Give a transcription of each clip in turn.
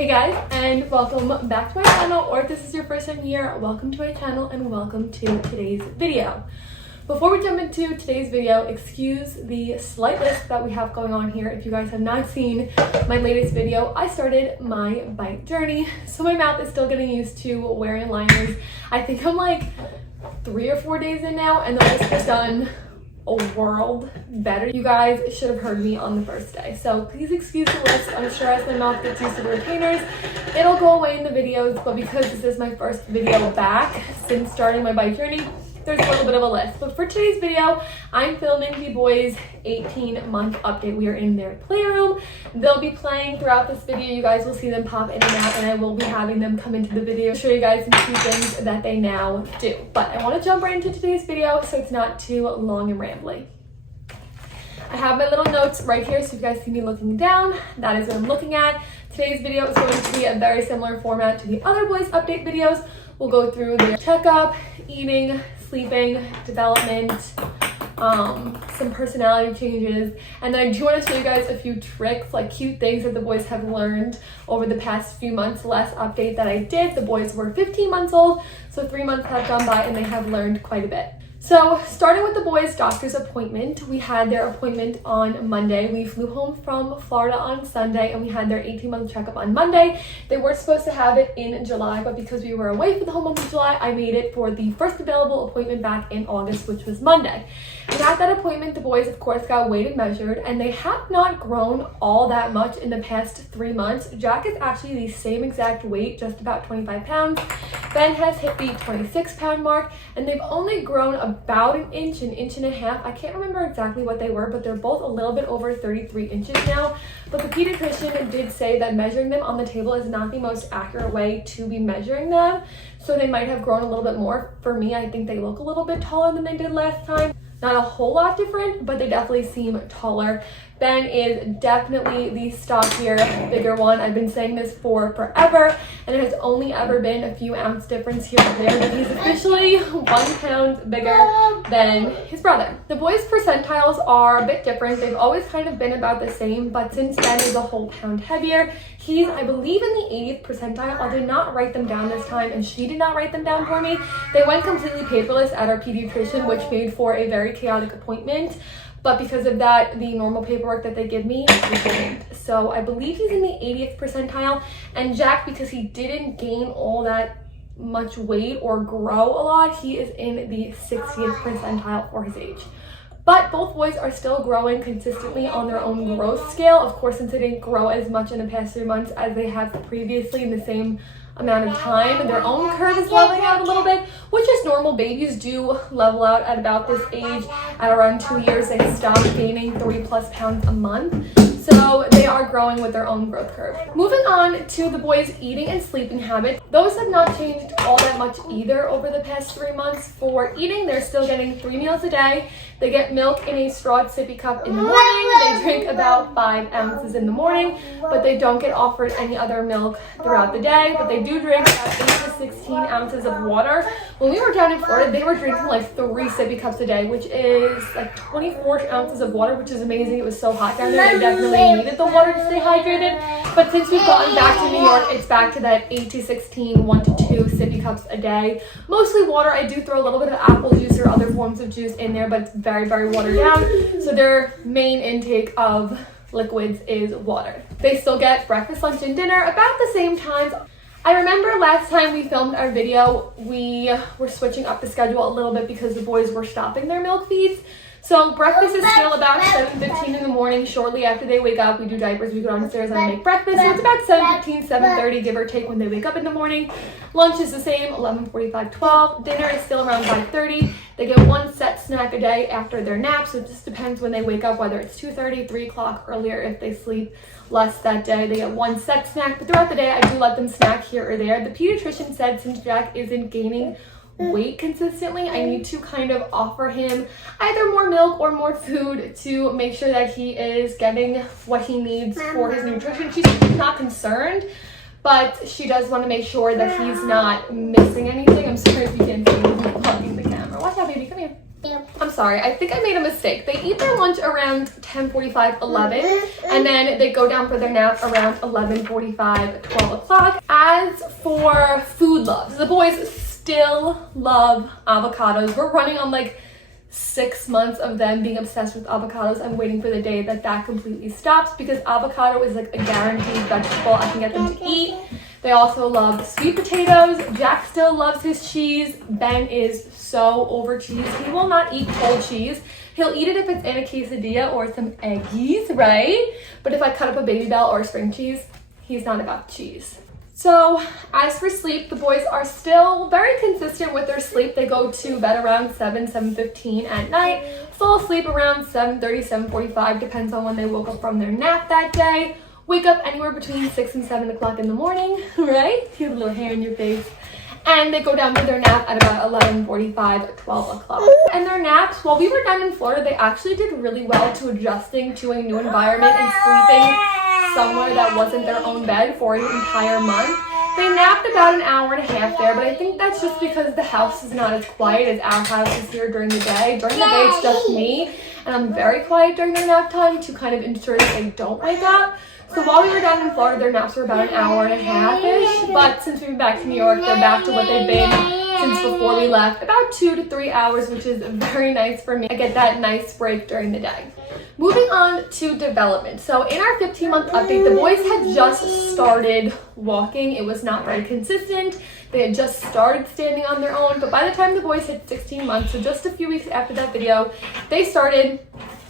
Hey guys, and welcome back to my channel, or if this is your first time here, welcome to my channel and welcome to today's video. Before we jump into today's video, excuse the slight lisp that we have going on here. If you guys have not seen my latest video, I started my bike journey, so my mouth is still getting used to wearing liners. I think I'm like 3 or 4 days in now, and the lisp has done a world better. You guys should have heard me on the first day, so please excuse the lisp. I'm sure as my mouth gets used to the retainers, it'll go away in the videos, but because this is my first video back since starting my bike journey, there's a little bit of a lisp. But for today's video, I'm filming the boys' 18-month update. We are in their playroom. They'll be playing throughout this video. You guys will see them pop in and out, and I will be having them come into the video to show you guys some key things that they now do. But I want to jump right into today's video so it's not too long and rambly. I have my little notes right here, so if you guys see me looking down, that is what I'm looking at. Today's video is going to be a very similar format to the other boys' update videos. We'll go through their checkup, eating, sleeping, development, some personality changes, and then I do want to show you guys a few tricks, like cute things that the boys have learned over the past few months. Last update that I did, the boys were 15 months old, so 3 months have gone by and they have learned quite a bit. So starting with the boys' doctor's appointment, we had their appointment on Monday. We flew home from Florida on Sunday and we had their 18-month checkup on Monday. They were supposed to have it in July, but because we were away for the whole month of July, I made it for the first available appointment back in August, which was Monday. And at that appointment, the boys, of course, got weighed and measured, and they have not grown all that much in the past 3 months. Jack is actually the same exact weight, just about 25 pounds. Ben has hit the 26-pound mark, and they've only grown about an inch and a half. I can't remember exactly what they were, but they're both a little bit over 33 inches now. But the pediatrician did say that measuring them on the table is not the most accurate way to be measuring them, so they might have grown a little bit more. For me, I think they look a little bit taller than they did last time. Not a whole lot different, but they definitely seem taller. Ben is definitely the stockier, bigger one. I've been saying this for forever, and it has only ever been a few ounce difference here and there, but he's officially 1 pound bigger than his brother. The boys' percentiles are a bit different. They've always kind of been about the same, but since Ben is a whole pound heavier, he's, I believe, in the 80th percentile. I did not write them down this time, and she did not write them down for me. They went completely paperless at our pediatrician, which made for a very chaotic appointment. But because of that, the normal paperwork that they give me, we didn't. So I believe he's in the 80th percentile. And Jack, because he didn't gain all that much weight or grow a lot, he is in the 60th percentile for his age. But both boys are still growing consistently on their own growth scale. Of course, since they didn't grow as much in the past 3 months as they have previously in the same amount of time, and their own curve is leveling out a little bit, which is normal. Babies do level out at about this age. At around 2 years, they stop gaining 3+ pounds a month. So they are growing with their own growth curve. Moving on to the boys' eating and sleeping habits. Those have not changed all that much either over the past 3 months. For eating, they're still getting 3 meals a day. They get milk in a straw sippy cup in the morning. They drink about 5 ounces in the morning, but they don't get offered any other milk throughout the day. But they do drink about 8 to 16 ounces of water. When we were down in Florida, they were drinking like 3 sippy cups a day, which is like 24 ounces of water, which is amazing. It was so hot down there. They definitely needed the water to stay hydrated. But since we've gotten back to New York, it's back to that 8 to 16, 1 to 2 sippy cups a day. Mostly water. I do throw a little bit of apple juice or other forms of juice in there, but it's very, very watered down. So their main intake of liquids is water. They still get breakfast, lunch, and dinner about the same times. I remember last time we filmed our video, we were switching up the schedule a little bit because the boys were stopping their milk feeds. So breakfast is still about 7:15 in the morning. Shortly after they wake up, we do diapers, we go downstairs and I make breakfast. So it's about 7:15, 7:30, give or take, when they wake up in the morning. Lunch is the same, 11:45, 12. Dinner is still around 5:30. They get 1 set snack a day after their nap, so it just depends when they wake up, whether it's 2:30, 3 o'clock, earlier if they sleep less that day. They get 1 set snack, but throughout the day, I do let them snack here or there. The pediatrician said since Jack isn't gaining weight consistently, I need to kind of offer him either more milk or more food to make sure that he is getting what he needs for his nutrition. She's not concerned, but she does want to make sure that he's not missing anything. I'm sorry if you can't see me plugging the camera. Watch out, baby, come here. I'm sorry, I think I made a mistake. They eat their lunch around 10:45, 11, and then they go down for their nap around 11:45, 12 o'clock. As for food loves, the boys still love avocados. We're running on like 6 months of them being obsessed with avocados. I'm waiting for the day that that completely stops because avocado is like a guaranteed vegetable I can get them to eat. They also love sweet potatoes. Jack still loves his cheese. Ben is so over cheese. He will not eat cold cheese. He'll eat it if it's in a quesadilla or some eggies, right? But if I cut up a Baby Bell or spring cheese, he's not about cheese. So as for sleep, the boys are still very consistent with their sleep. They go to bed around 7:15 at night, fall asleep around 7:30, 7:45, depends on when they woke up from their nap that day. Wake up anywhere between 6 and 7 o'clock in the morning, right? You have a little hair in your face. And they go down for their nap at about 11:45, 12 o'clock. And their naps, while we were down in Florida, they actually did really well to adjusting to a new environment and sleeping somewhere that wasn't their own bed for an entire month. They napped about an hour and a half there, but I think that's just because the house is not as quiet as our house is here during the day. During the day, it's just me, and I'm very quiet during their nap time to kind of ensure that they don't wake up. So while we were down in Florida, their naps were about an hour and a half-ish, but since we've been back to New York, they're back to what they've been since before we left, about 2 to 3 hours, which is very nice for me. I get that nice break during the day. Moving on to development. So in our 15-month update, the boys had just started walking. It was not very consistent. They had just started standing on their own, but by the time the boys hit 16 months, so just a few weeks after that video, they started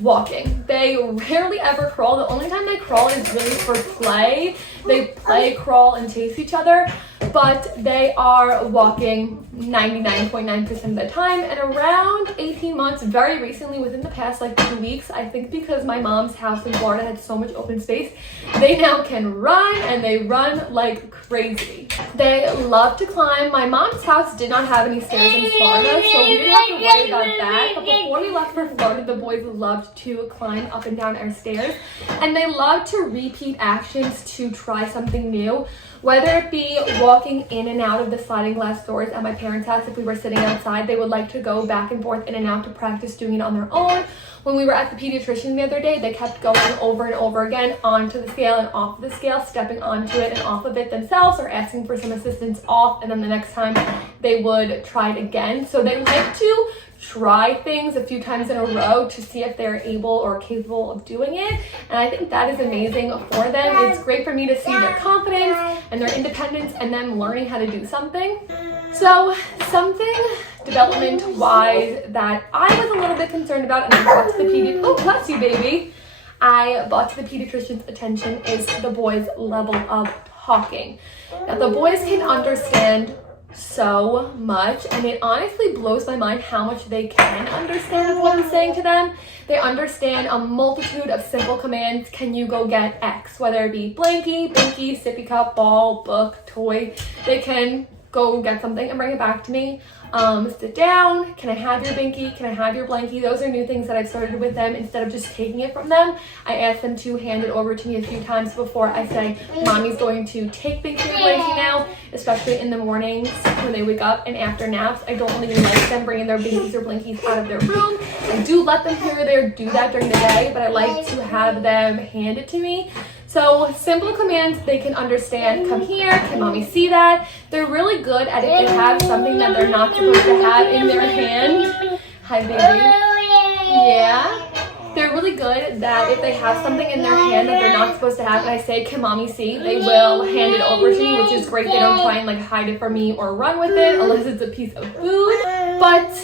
walking. They rarely ever crawl. The only time they crawl is really for play. They play, crawl, and chase each other, but they are walking 99.9% of the time. And around 18 months, very recently, within the past like 2 weeks, I think because my mom's house in Florida had so much open space, they now can run, and they run like crazy. They love to climb. My mom's house did not have any stairs in Florida, so we didn't have to worry about that. But before we left for Florida, the boys loved to climb up and down our stairs, and they love to repeat actions to try something new, whether it be walking in and out of the sliding glass doors at my parents' house. If we were sitting outside, they would like to go back and forth in and out to practice doing it on their own. When we were at the pediatrician the other day, they kept going over and over again onto the scale and off the scale, stepping onto it and off of it themselves, or asking for some assistance off, and then the next time they would try it again. So they like to try things a few times in a row to see if they're able or capable of doing it, and I think that is amazing for them. It's great for me to see their confidence and their independence and them learning how to do something. So something development wise that I was a little bit concerned about, and I brought to the oh bless you baby, I brought to the pediatrician's attention, is the boys' level of talking. Now the boys can understand so much, and it honestly blows my mind how much they can understand of what I'm saying to them. They understand a multitude of simple commands. Can you go get X? Whether it be blankie, binky, sippy cup, ball, book, toy. They can go get something and bring it back to me. Sit down. Can I have your binky? Can I have your blankie? Those are new things that I've started with them. Instead of just taking it from them, I ask them to hand it over to me a few times before I say, Mommy's going to take binky or blankie now, especially in the mornings when they wake up and after naps. I don't really like them bringing their binkies or blankies out of their room. I do let them here or there do that during the day, but I like to have them hand it to me. So simple commands they can understand. Come here, can mommy see that? They're really good at if they have something that they're not supposed to have in their hand. Hi baby. Yeah. They're really good that if they have something in their hand that they're not supposed to have, and I say, can mommy see? They will hand it over to me, which is great. They don't try and like hide it from me or run with it unless it's a piece of food. But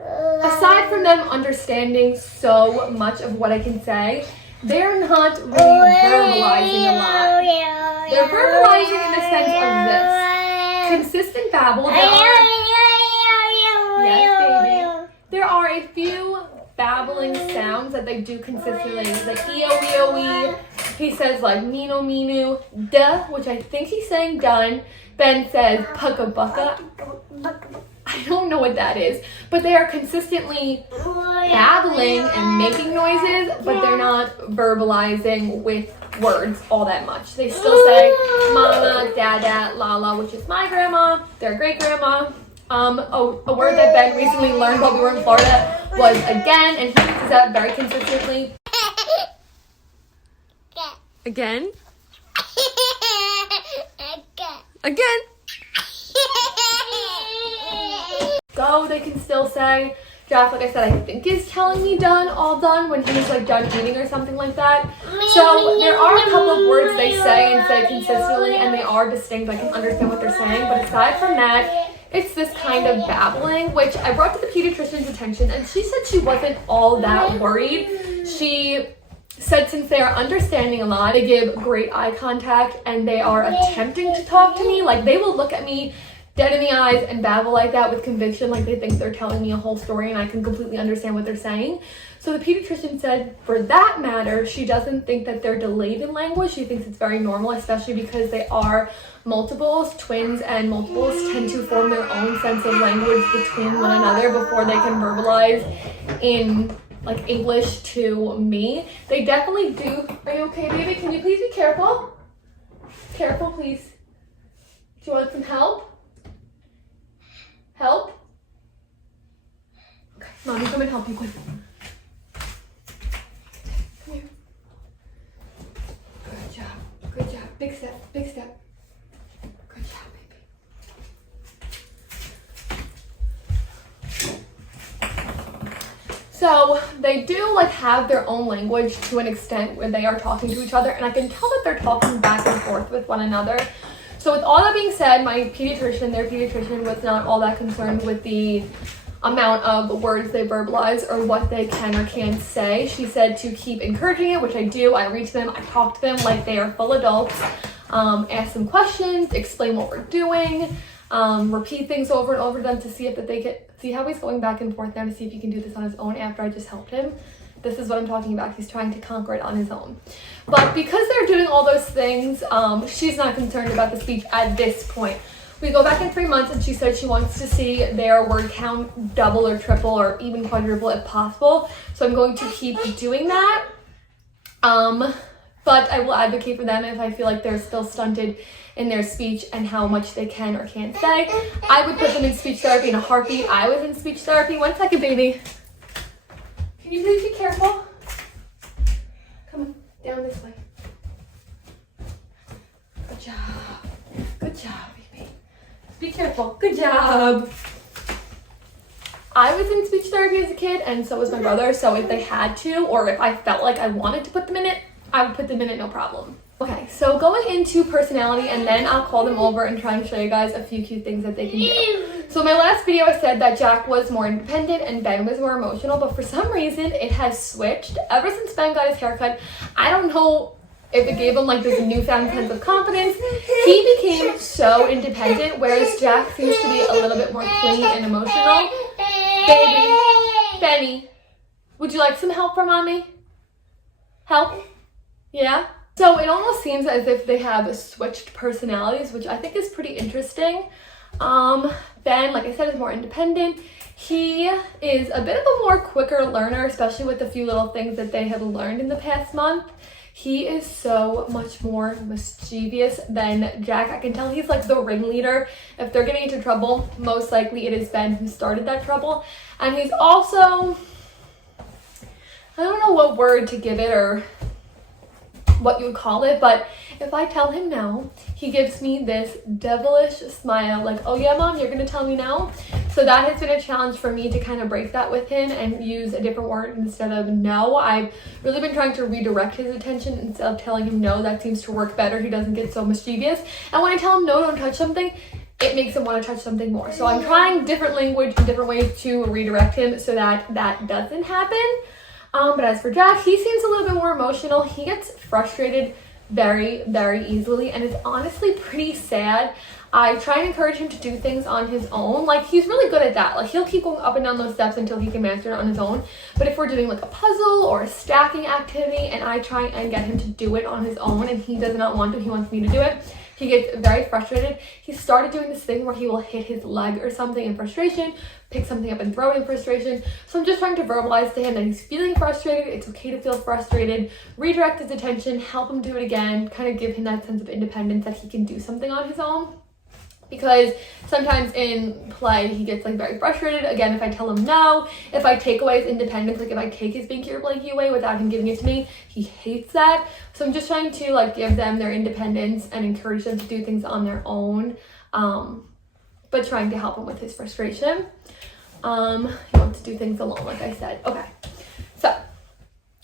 aside from them understanding so much of what I can say, they're not really verbalizing a lot. They're verbalizing in the sense of this. Consistent babble. Yes, baby. There are a few babbling sounds that they do consistently. Like E-O-E-O-E. He says like meeno meenu. Duh, which I think he's saying done. Ben says pucka bucka. I don't know what that is, but they are consistently babbling and making noises, but they're not verbalizing with words all that much. They still say mama, dada, lala, which is my grandma, their great grandma, A word that Ben recently learned while we were in Florida was again, and he uses that very consistently. Again? Again? So they can still say, Jack, like I said, I think is telling me all done when he's like done eating or something like that. So there are a couple of words they say and say consistently, and they are distinct. I can understand what they're saying, but aside from that, it's this kind of babbling, which I brought to the pediatrician's attention, and she said she wasn't all that worried. She said since they are understanding a lot, they give great eye contact, and they are attempting to talk to me. Like, they will look at me dead in the eyes and babble like that with conviction, like they think they're telling me a whole story and I can completely understand what they're saying. So the pediatrician said, for that matter, she doesn't think that they're delayed in language. She thinks it's very normal, especially because they are multiples. Twins and multiples tend to form their own sense of language between one another before they can verbalize in like English to me. They definitely do. Are you okay, baby? Can you please be careful? Careful, please. Do you want some help? Help? Okay, Mommy, come and help you quick. Come here. Good job. Good job. Big step. Big step. Good job, baby. So they do like have their own language to an extent where they are talking to each other, and I can tell that they're talking back and forth with one another. So with all that being said, their pediatrician was not all that concerned with the amount of words they verbalize or what they can or can't say. She said to keep encouraging it, which I do. I reach them, I talk to them like they are full adults, ask them questions, explain what we're doing, repeat things over and over to them to see if they can see how he's going back and forth now to see if he can do this on his own after I just helped him. This is what I'm talking about. He's trying to conquer it on his own. But because they're doing all those things, she's not concerned about the speech at this point. We go back in 3 months, and she said she wants to see their word count double or triple or even quadruple if possible. So I'm going to keep doing that. But I will advocate for them if I feel like they're still stunted in their speech and how much they can or can't say. I would put them in speech therapy in a heartbeat. I was in speech therapy. 1 second, baby. Can you please be careful? Come on, down this way. Good job. Good job, baby. Be careful. Good job. I was in speech therapy as a kid, and so was my brother. So if they had to, or if I felt like I wanted to put them in it, I would put them in it, no problem. Okay, so going into personality, and then I'll call them over and try and show you guys a few cute things that they can do. So in my last video, I said that Jack was more independent and Ben was more emotional, but for some reason, it has switched. Ever since Ben got his haircut, I don't know if it gave him like this newfound sense of confidence. He became so independent, whereas Jack seems to be a little bit more clingy and emotional. Baby, Benny, would you like some help from Mommy? Help? Yeah? So it almost seems as if they have switched personalities, which I think is pretty interesting. Ben, like I said, is more independent. He is a bit of a more quicker learner, especially with the few little things that they have learned in the past month. He is so much more mischievous than Jack. I can tell he's like the ringleader. If they're getting into trouble, most likely it is Ben who started that trouble. And he's also, I don't know what word to give it or what you would call it, but if I tell him no, he gives me this devilish smile like, oh yeah, Mom, you're gonna tell me no? So that has been a challenge for me to kind of break that with him and use a different word instead of no. I've really been trying to redirect his attention instead of telling him no. That seems to work better. He doesn't get so mischievous. And when I tell him no, don't touch something, it makes him want to touch something more. So I'm trying different language and different ways to redirect him so that that doesn't happen. But as for Jack, he seems a little bit more emotional. He gets frustrated very, very easily, and it's honestly pretty sad. I try and encourage him to do things on his own. Like, he's really good at that. Like, he'll keep going up and down those steps until he can master it on his own. But if we're doing like a puzzle or a stacking activity and I try and get him to do it on his own and he does not want to, he wants me to do it, he gets very frustrated. He started doing this thing where he will hit his leg or something in frustration, pick something up and throw it in frustration. So I'm just trying to verbalize to him that he's feeling frustrated. It's okay to feel frustrated. Redirect his attention, help him do it again, kind of give him that sense of independence that he can do something on his own. because sometimes in play he gets like very frustrated. Again, if I tell him no, if I take away his independence, like if I take his binky or blankie away without him giving it to me, he hates that. So I'm just trying to like give them their independence and encourage them to do things on their own, but trying to help him with his frustration. He wants to do things alone, like I said. Okay, so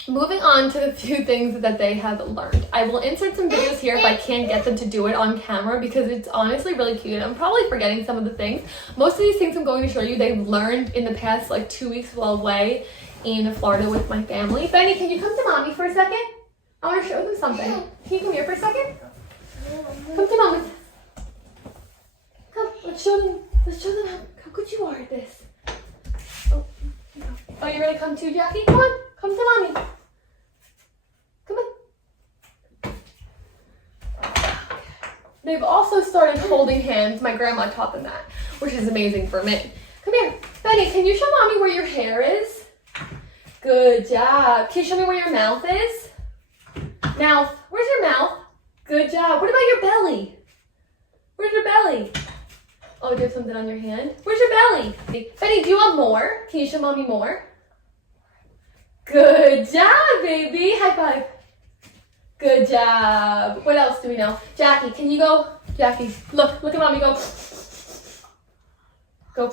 moving on to the few things that they have learned. I will insert some videos here if I can't get them to do it on camera, because it's honestly really cute. I'm probably forgetting some of the things. Most of these things I'm going to show you, they've learned in the past like 2 weeks while away in Florida with my family. Benny, can you come to mommy for a second? I want to show them something. Can you come here for a second? Come to mommy. Come, let's show them how good you are at this. Oh, you ready to come too, Jackie? Come on, come to mommy. Come on. They've also started holding hands. My grandma taught them that, which is amazing for me. Come here. Benny, can you show mommy where your hair is? Good job. Can you show me where your mouth is? Mouth. Where's your mouth? Good job. What about your belly? Where's your belly? Oh, do you have something on your hand? Where's your belly? Benny, do you want more? Can you show mommy more? Good job, baby. High five. Good job. What else do we know? Jackie, can you go? Jackie, look at mommy, go. Go.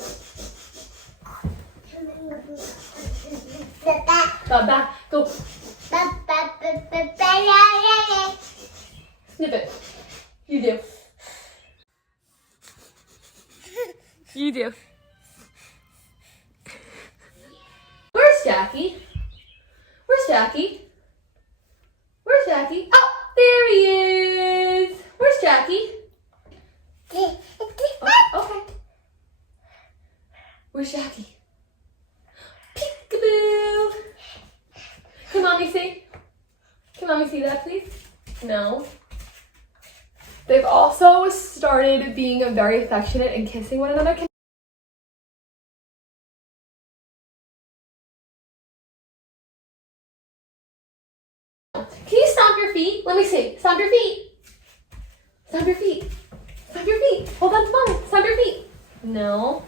Back, go. Snip it. You do. You do. Where's Jackie? Where's Jackie? Where's Jackie? Oh, there he is. Where's Jackie? Oh, okay. Where's Jackie? Peekaboo. Can mommy see? Can mommy see that, please? No. They've also started being very affectionate and kissing one another. Can you stomp your feet? Let me see. Stomp your feet. Stomp your feet. Stomp your feet. Hold on to mommy. Stomp your feet. No.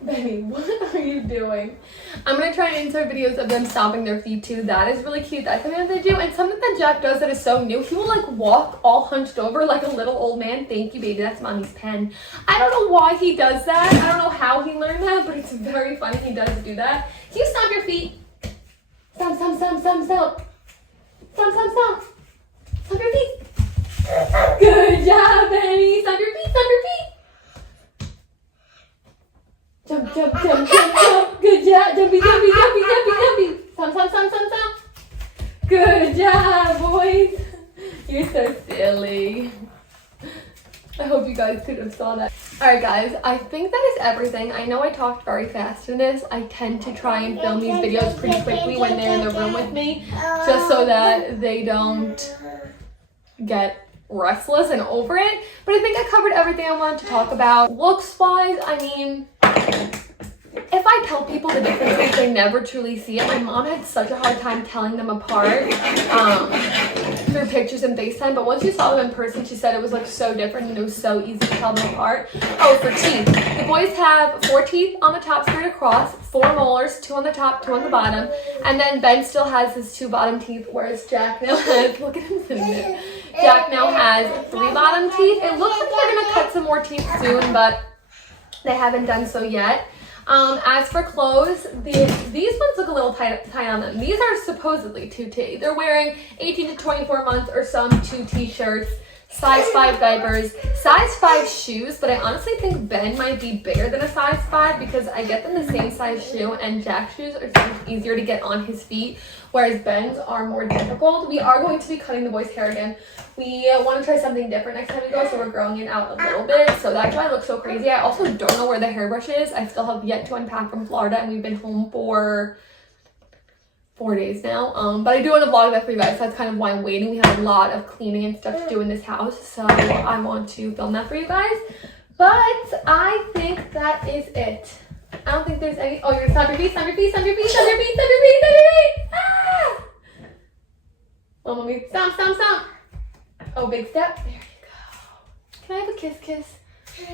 Benny, what are you doing? I'm going to try and insert videos of them stomping their feet too. That is really cute. That's something that they do. And something that Jack does that is so new. He will like walk all hunched over like a little old man. Thank you, baby. That's mommy's pen. I don't know why he does that. I don't know how he learned that, but it's very funny he does do that. Can you stomp your feet? Stomp, stomp, stomp, stomp, stomp. Stomp, stomp, stomp. Stomp your feet. Good job, Benny. Stomp your feet, stomp your feet. Jump, jump, jump, jump, jump. Good job. Jumpy, jumpy, jumpy, jumpy, jumpy. Stomp, stomp, stomp, stomp, stomp. Good job, boys. You're so silly. I hope you guys could have saw that. Alright guys, I think that is everything. I know I talked very fast in this. I tend to try and film these videos pretty quickly when they're in the room with me, just so that they don't get restless and over it. But I think I covered everything I wanted to talk about. Looks wise, I mean, if I tell people the differences, they never truly see it. My mom had such a hard time telling them apart through pictures and FaceTime, but once you saw them in person, she said it was like so different and it was so easy to tell them apart. Oh, for teeth. The boys have 4 teeth on the top straight across, 4 molars, 2 on the top, 2 on the bottom, and then Ben still has his 2 bottom teeth, whereas Jack now has, look at him sitting there. Jack now has 3 bottom teeth. It looks like they're gonna cut some more teeth soon, but they haven't done so yet. As for clothes, these ones look a little tight on them. These are supposedly 2T. They're wearing 18 to 24 months or some 2 t-shirts, size 5 diapers, size 5 shoes, but I honestly think Ben might be bigger than a size 5 because I get them the same size shoe, and Jack's shoes are so much easier to get on his feet, whereas Ben's are more difficult. We are going to be cutting the boys' hair again. We want to try something different next time we go, so we're growing it out a little bit. So that's why I look so crazy. I also don't know where the hairbrush is. I still have yet to unpack from Florida, and we've been home for 4 days now. But I do want to vlog that for you guys. So that's kind of why I'm waiting. We have a lot of cleaning and stuff to do in this house, so I want to film that for you guys. But I think that is it. I don't think there's any. Oh, you're stomp your feet, stomp your feet, stomp your feet, stomp your feet, stomp your feet, stomp your feet. Ah! Oh, mommy, stomp, stomp, stomp. Oh, big step. There you go. Can I have a kiss?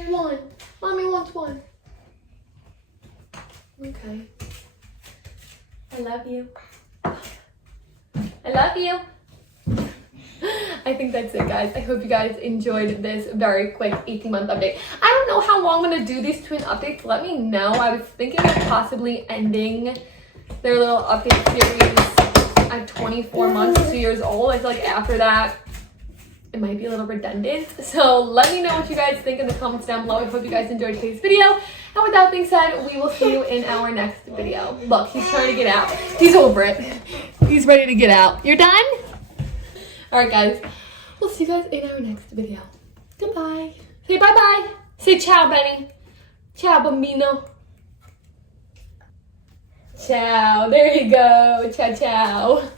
One. Mommy wants one. Okay. I love you. I love you. I think that's it, guys. I hope you guys enjoyed this very quick 18-month update. I don't know how long I'm going to do these twin updates. Let me know. I was thinking of possibly ending their little update series at 24 months, 2 years old. I feel like after that, it might be a little redundant. So let me know what you guys think in the comments down below. I hope you guys enjoyed today's video. And with that being said, we will see you in our next video. Look, he's trying to get out. He's over it. He's ready to get out. You're done? Alright, guys. We'll see you guys in our next video. Goodbye. Say bye-bye. Say ciao, Benny. Ciao, bambino. Ciao. There you go. Ciao, ciao.